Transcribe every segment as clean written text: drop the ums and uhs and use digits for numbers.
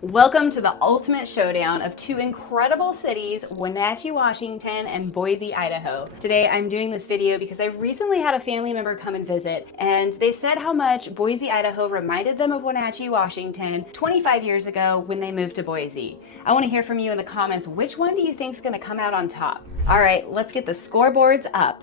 Welcome to the ultimate showdown of two incredible cities, Wenatchee, Washington and Boise, Idaho. Today I'm doing this video because I recently had a family member come and visit, and they said how much Boise, Idaho reminded them of Wenatchee, Washington 25 years ago when they moved to Boise. I want to hear from you in the comments, which one do you think is going to come out on top? All right, let's get the scoreboards up.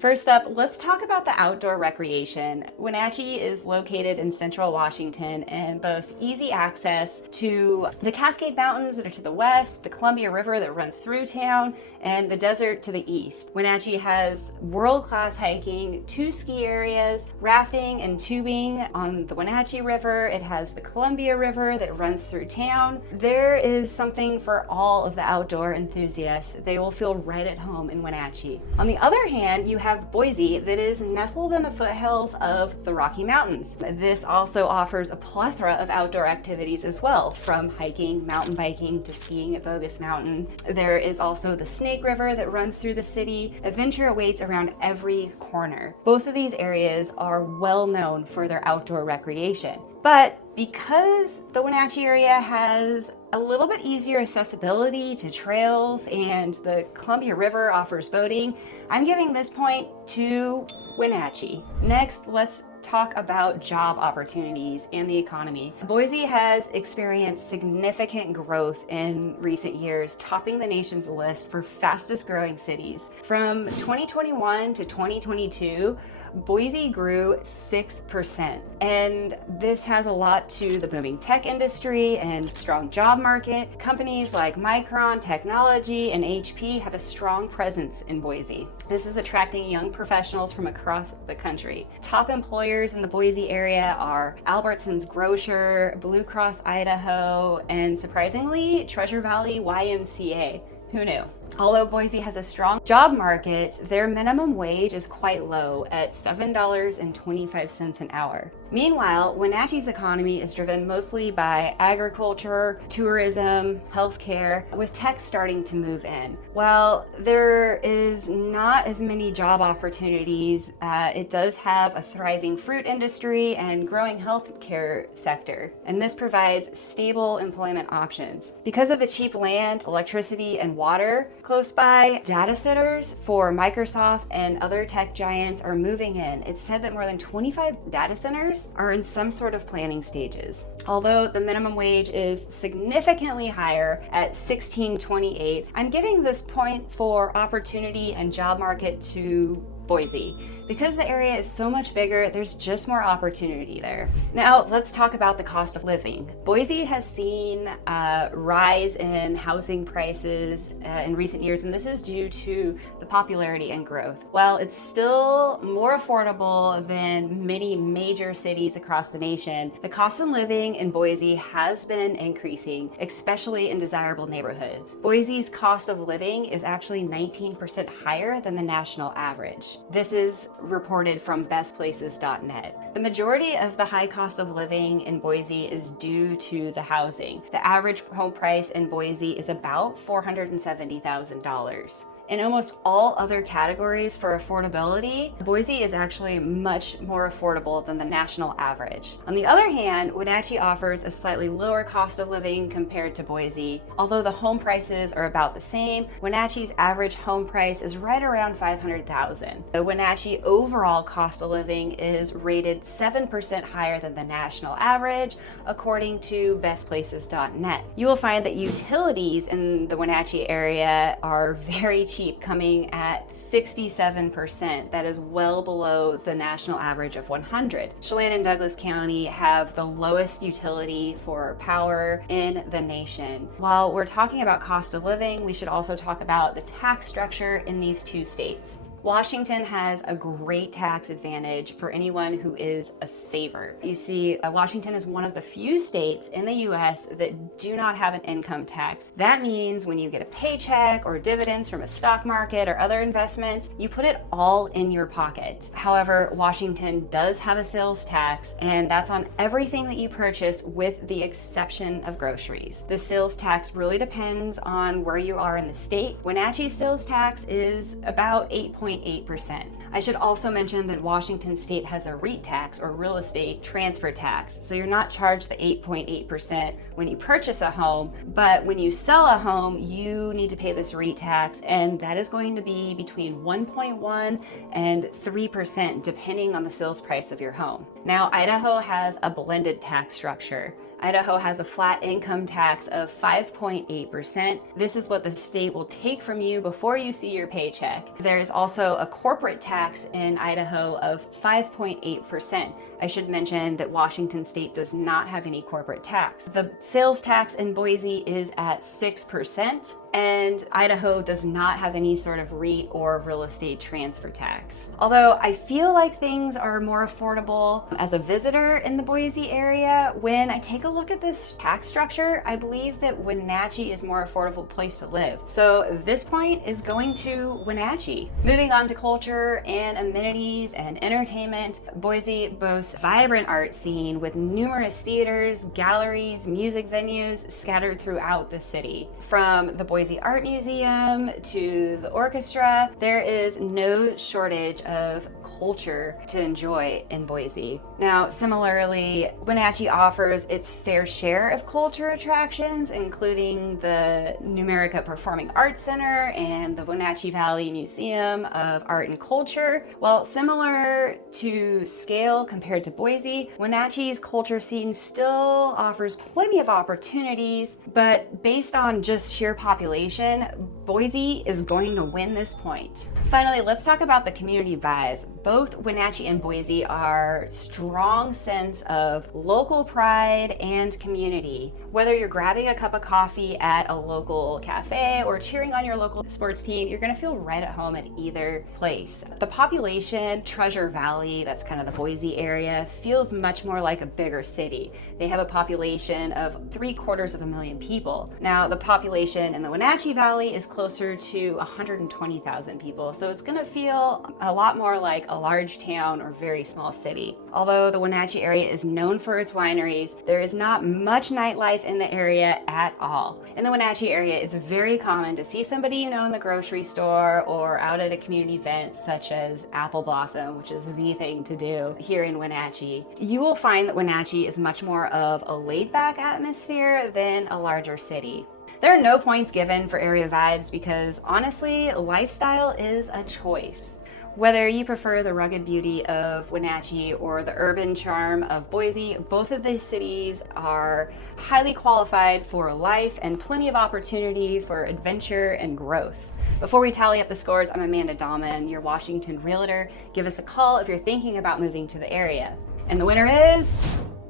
First up, let's talk about the outdoor recreation. Wenatchee is located in central Washington and boasts easy access to the Cascade Mountains that are to the west, the Columbia River that runs through town, and the desert to the east. Wenatchee has world-class hiking, 2 ski areas, rafting and tubing on the Wenatchee River. It has the Columbia River that runs through town. There is something for all of the outdoor enthusiasts. They will feel right at home in Wenatchee. On the other hand, you have Boise that is nestled in the foothills of the Rocky Mountains. This also offers a plethora of outdoor activities as well, from hiking, mountain biking to skiing at Bogus Mountain. There is also the Snake River that runs through the city. Adventure awaits around every corner. Both of these areas are well known for their outdoor recreation. But because the Wenatchee area has a little bit easier accessibility to trails and the Columbia River offers boating, I'm giving this point to Wenatchee. Next, let's talk about job opportunities and the economy. Boise has experienced significant growth in recent years, topping the nation's list for fastest growing cities. From 2021 to 2022, Boise grew 6%, and this has a lot to the booming tech industry and strong job market. Companies like Micron Technology and HP have a strong presence in Boise. This is attracting young professionals from across the country. Top employers in the Boise area are Albertsons Grocer, Blue Cross Idaho, and surprisingly, Treasure Valley YMCA. Who knew? Although Boise has a strong job market, their minimum wage is quite low at $7.25 an hour. Meanwhile, Wenatchee's economy is driven mostly by agriculture, tourism, healthcare, with tech starting to move in. While there is not as many job opportunities, it does have a thriving fruit industry and growing healthcare sector, and this provides stable employment options. Because of the cheap land, electricity, and water close by, data centers for Microsoft and other tech giants are moving in. It's said that more than 25 data centers are in some sort of planning stages. Although the minimum wage is significantly higher at $16.28, I'm giving this point for opportunity and job market to Boise. Because the area is so much bigger, there's just more opportunity there. Now, let's talk about the cost of living. Boise has seen a rise in housing prices in recent years, and this is due to the popularity and growth. While it's still more affordable than many major cities across the nation, the cost of living in Boise has been increasing, especially in desirable neighborhoods. Boise's cost of living is actually 19% higher than the national average. This is reported from bestplaces.net. The majority of the high cost of living in Boise is due to the housing. The average home price in Boise is about $470,000. In almost all other categories for affordability, Boise is actually much more affordable than the national average. On the other hand, Wenatchee offers a slightly lower cost of living compared to Boise. Although the home prices are about the same, Wenatchee's average home price is right around $500,000. The Wenatchee overall cost of living is rated 7% higher than the national average, according to bestplaces.net. You will find that utilities in the Wenatchee area are very cheap, coming at 67%. That is well below the national average of 100. Chelan and Douglas County have the lowest utility for power in the nation. While we're talking about cost of living, we should also talk about the tax structure in these two states. Washington has a great tax advantage for anyone who is a saver. You see, Washington is one of the few states in the US that do not have an income tax. That means when you get a paycheck or dividends from a stock market or other investments, you put it all in your pocket. However, Washington does have a sales tax, and that's on everything that you purchase with the exception of groceries. The sales tax really depends on where you are in the state. Wenatchee's sales tax is about 8.5%. 8.8%. I should also mention that Washington State has a REIT tax, or real estate transfer tax. So you're not charged the 8.8% when you purchase a home, but when you sell a home, you need to pay this REIT tax, and that is going to be between 1.1 and 3% depending on the sales price of your home. Now, Idaho has a blended tax structure. Idaho has a flat income tax of 5.8%. This is what the state will take from you before you see your paycheck. There's also a corporate tax in Idaho of 5.8%. I should mention that Washington State does not have any corporate tax. The sales tax in Boise is at 6%, and Idaho does not have any sort of REIT or real estate transfer tax. Although I feel like things are more affordable as a visitor in the Boise area, when I take a look at this tax structure, I believe that Wenatchee is a more affordable place to live. So this point is going to Wenatchee. Moving on to culture and amenities and entertainment, Boise boasts a vibrant art scene with numerous theaters, galleries, music venues scattered throughout the city. From the Boise Art Museum to the orchestra, there is no shortage of culture to enjoy in Boise. Now, similarly, Wenatchee offers its fair share of culture attractions, including the Numerica Performing Arts Center and the Wenatchee Valley Museum of Art and Culture. While similar to scale compared to Boise, Wenatchee's culture scene still offers plenty of opportunities, but based on just sheer population, Boise is going to win this point. Finally, let's talk about the community vibe. Both Wenatchee and Boise are strong sense of local pride and community. Whether you're grabbing a cup of coffee at a local cafe or cheering on your local sports team, you're gonna feel right at home at either place. The population, Treasure Valley, that's kind of the Boise area, feels much more like a bigger city. They have a population of 750,000 people. Now, the population in the Wenatchee Valley is closer to 120,000 people, so it's gonna feel a lot more like a large town or very small city. Although the Wenatchee area is known for its wineries, there is not much nightlife in the area at all. In the Wenatchee area, it's very common to see somebody you know in the grocery store or out at a community event such as Apple Blossom, which is the thing to do here in Wenatchee. You will find that Wenatchee is much more of a laid-back atmosphere than a larger city. There are no points given for area vibes because honestly, lifestyle is a choice. Whether you prefer the rugged beauty of Wenatchee or the urban charm of Boise, both of these cities are highly qualified for life and plenty of opportunity for adventure and growth. Before we tally up the scores, I'm Amanda Dallman, your Washington Realtor. Give us a call if you're thinking about moving to the area. And the winner is...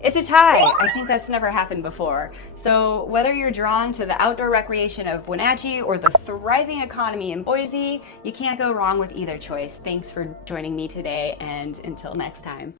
it's a tie. I think that's never happened before. So whether you're drawn to the outdoor recreation of Wenatchee or the thriving economy in Boise, you can't go wrong with either choice. Thanks for joining me today, and until next time.